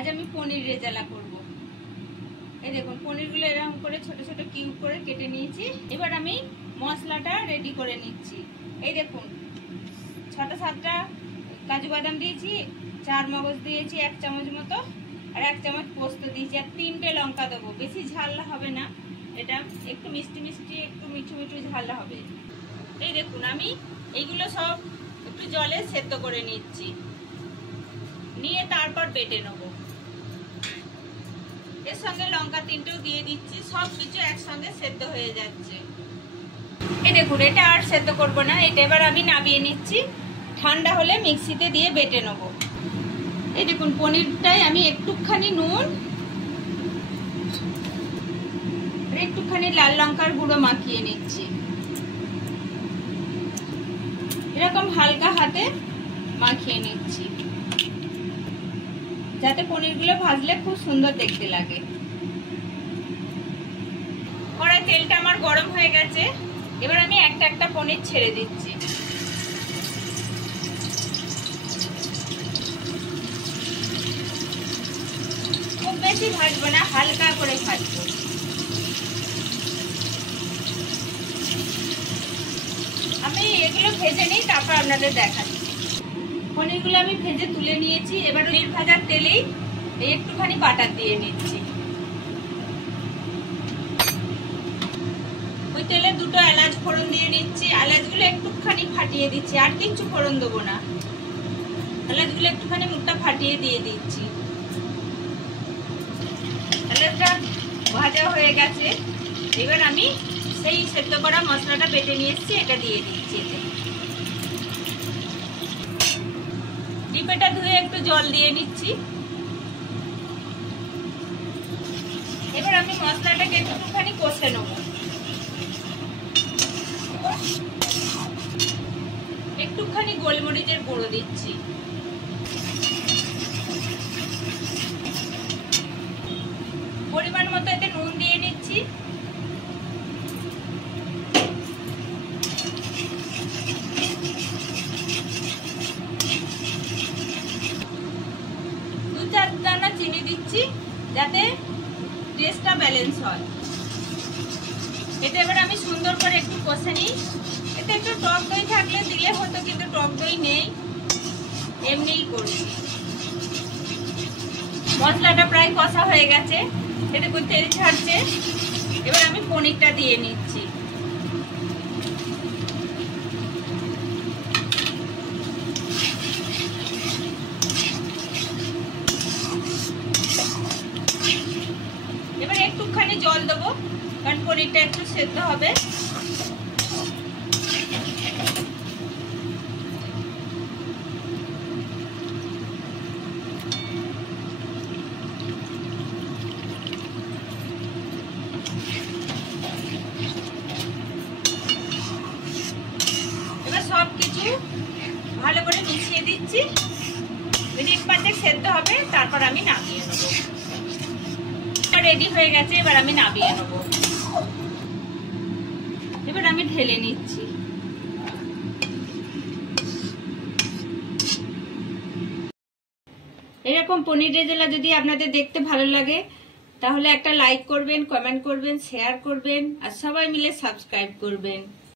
আজ আমি পনির রেজালা করব। এই দেখুন পনিরগুলো এরকম করে ছোট ছোট কিউব করে কেটে নিয়েছি। এবার আমি মশলাটা রেডি করে নিচ্ছি। এই দেখুন 6-7টা কাজু বাদাম দিয়েছি, 4 মগজ দিয়েছি 1 চামচ মতো, আর 1 চামচ পোস্ত দিয়েছি, আর 3টে লঙ্কা দেবো। বেশি ঝাল হবে না, এটা একটু মিষ্টি মিষ্টি একটু মিঠু মিঠু ঝাল হবে। এই দেখুন আমি এইগুলো সব একটু জলে সেদ্ধ করে নিচ্ছি, নিয়ে তারপর বেটে নেব। এর সঙ্গে লঙ্কা 3টেও দিয়ে দিচ্ছি, সব কিছু একসঙ্গে সেদ্ধ হয়ে যাচ্ছে। এই দেখুন এটা আর সেদ্ধ করব না, এটা এবার আমি নামিয়ে নিচ্ছি। ঠান্ডা হলে মিক্সিতে দিয়ে বেটে নেব। এই দেখুন পনিরটাই আমি একটুখানি নুন আর একটুখানি লাল লঙ্কার গুঁড়ো মাখিয়ে নিচ্ছি। এরকম হালকা হাতে মাখিয়ে নিচ্ছি, যাতে পনিরগুলো ভাজলে খুব সুন্দর দেখতে লাগে। কড়াই তেলটা আমার গরম হয়ে গেছে, এবার আমি একটা একটা পনির ছেড়ে দিচ্ছি। খুব বেশি ভাজবো না, হালকা করে ভাজবো। আমি এগুলো ভেজে নিই, তারপর আপনাদের দেখাচ্ছি। পনিরগুলো আমি ভেজে তুলে নিয়েছি। এবার পনির ভাজার তেলেই একটুখানি বাটার দিয়ে নিচ্ছি। ওই তেলে 2টো এলাচ ফোড়ন দিয়ে নিচ্ছি। এলাচগুলো একটুখানি ফাটিয়ে দিচ্ছি, আর কিছু ফোড়ন দেবো না। এলাচগুলো একটুখানি মুখটা ফাটিয়ে দিয়ে দিচ্ছি। এলাচটা ভাজা হয়ে গেছে, এবার আমি সেই সেদ্ধ করা মশলাটা বেটে নিয়ে এসেছি, এটা দিয়ে দিচ্ছি। ডিপেটা ধুয়ে একটু জল দিয়ে নিচ্ছি। এবার আমি মশলাটাকে একটুখানি কষে নেব। একটুখানি গোলমরিচের গুঁড়ো দিচ্ছি। পরিমাণ মতো এতে নুন দিয়ে নিচ্ছি। চিনি দিচ্ছি, যাতে টেস্টটা ব্যালেন্স হয়। এটা এবার আমি সুন্দর করে একটু কষে নিই। এতে একটু টক দই থাকলে দিলে হতো, কিন্তু টক দই নেই, এমনিই করছি। মশলাটা প্রায় কষা হয়ে গেছে, এতে করে তেল ছাড়ছে। এবার আমি পনিরটা দিয়ে নিচ্ছি। এবার একটুখানি জল দেবো, কারণ পনিরটা একটু সেদ্ধ হবে। এবার সব কিছু ভালো করে মিশিয়ে দিচ্ছি। মিনিট 5 সেদ্ধ হবে, তারপর আমি নামিয়ে নেবো। রেডি হয়ে গেছে, এবার আমি নামিয়ে নেব। এবার আমি ঢেলে নিচ্ছি। এরকম পনির রেজালা যদি আপনাদের দেখতে ভালো লাগে, তাহলে একটা লাইক করবেন, কমেন্ট করবেন, শেয়ার করবেন, আর সবাই মিলে সাবস্ক্রাইব করবেন।